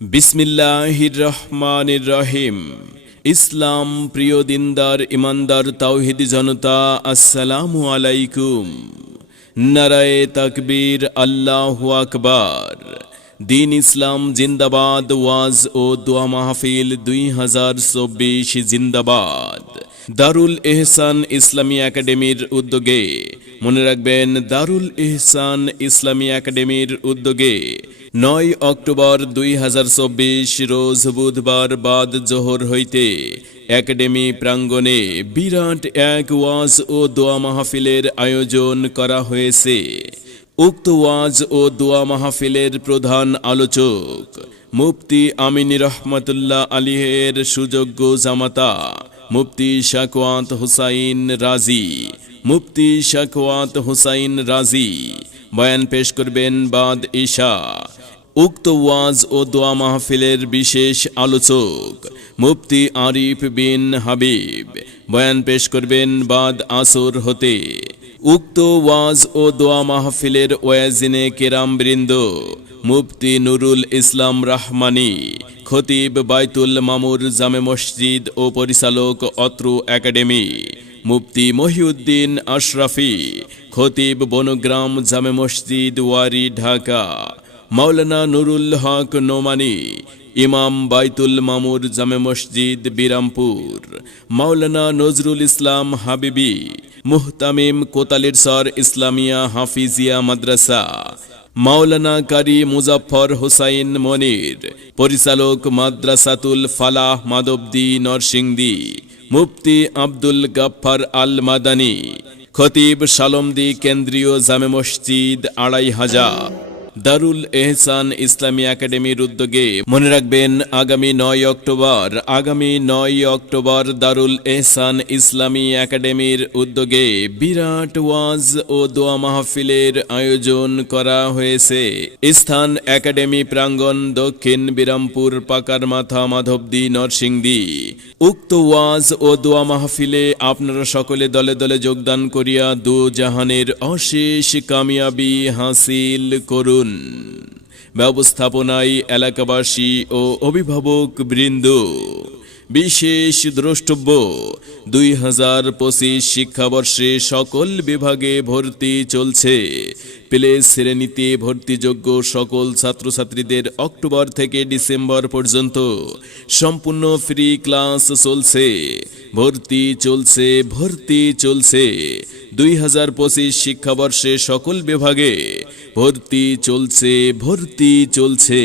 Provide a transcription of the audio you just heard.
বিসমিল্লাহির রহমানির রহিম ইসলাম প্রিয় দিনদার, ইমানদার, তাওহিদি জনতা, আসসালামু আলাইকুম। নারায়ে তাকবীর, আল্লাহু আকবার। দিন ইসলাম জিন্দাবাদ, ওয়াজ ও দোয়া মাহফিল দুই হাজার চব্বিশ জিন্দাবাদ। দারুল এহসান ইসলামী একাডেমির উদ্যোগে। মনে রাখবেন, দারুল এহসান ইসলামী একাডেমির উদ্যোগে নয় অক্টোবর দুই হাজার চব্বিশ রোজ বুধবার বাদ জোহর হইতে একাডেমি প্রাঙ্গণে বিরাট এক ওয়াজ ও দোয়া মাহফিলের আয়োজন করা হয়েছে। উক্ত ওয়াজ ও দোয়া মাহফিলের প্রধান আলোচক মুফতি আমিনী রহমতুল্লাহ আলীহের সুযোগ্য জামাতা মুফতি শাকওয়াত হুসাইন রাজি, মুফতি শাকওয়াত হুসাইন রাজি। বয়ান পেশ করবেন বাদ ঈশা। উক্ত ওয়াজ ও দোয়া মাহফিলের বিশেষ আলোচক মুফতি আরিফ বিন হাবিব। বয়ান পেশ করবেন বাদ আসর হতে। উক্ত ওয়াজ ও দোয়া মাহফিলের ওয়াজিনে কেরাম বৃন্দ মুফতি নুরুল ইসলাম রাহমানি, খতিব বাইতুল মামুর জামে মসজিদ ও পরিচালক অত্র একাডেমি, মুফতি মহিউদ্দিন আশরাফি, খতিব বনগ্রাম জামে মসজিদ ওয়ারি, ঢাকা, মাওলানা নুরুল হক নোমানি, ইমাম বাইতুল মামুর জামে মসজিদ বিরামপুর, মাওলানা নজরুল ইসলাম হাবিবি, মুহতামিম কোতালির সর ইসলামিয়া হাফিজিয়া মাদ্রাসা মাওলানা কারি মুজাফর হুসাইন মনির, পরিচালক মাদ্রাসাতুল ফালাহ মাদবদি নরসিংদী, মুফতি আব্দুল গাফফার আল মাদানী খতিব সালমদি কেন্দ্রীয় জামে মসজিদ আড়াই হাজার। দারুল এহসান ইসলামী একাডেমির উদ্যোগে মনে রাখবেন, আগামী নয় অক্টোবর, আগামী নয় অক্টোবর দারুল এহসান ইসলামী একাডেমির উদ্যোগে বিরাট ওয়াজ ও দোয়া মাহফিলের আয়োজন করা হয়েছে। স্থান একাডেমি প্রাঙ্গণ দক্ষিণ বিরামপুর পাকার মাথা মাধবদী, নরসিংদী। উক্ত ওয়াজ ও দোয়া মাহফিলে আপনারা সকলে দলে দলে যোগদান করিয়া দু জাহানের অশেষ কামিয়াবি হাসিল করুন ব্যবস্থাপনায় এলাকাবাসী ও অভিভাবক বৃন্দ বিশেষ দ্রষ্টব্য, দুই হাজার পঁচিশ শিক্ষাবর্ষে সকল বিভাগে ভর্তি চলছে। প্লে শ্রেণীতে ভর্তিযোগ্য সকল ছাত্রছাত্রীদের অক্টোবর থেকে ডিসেম্বর পর্যন্ত সম্পূর্ণ ফ্রি ক্লাস চলছে। ভর্তি চলছে ভর্তি চলছে। দুই হাজার পঁচিশ শিক্ষাবর্ষে সকল বিভাগে ভর্তি চলছে ভর্তি চলছে।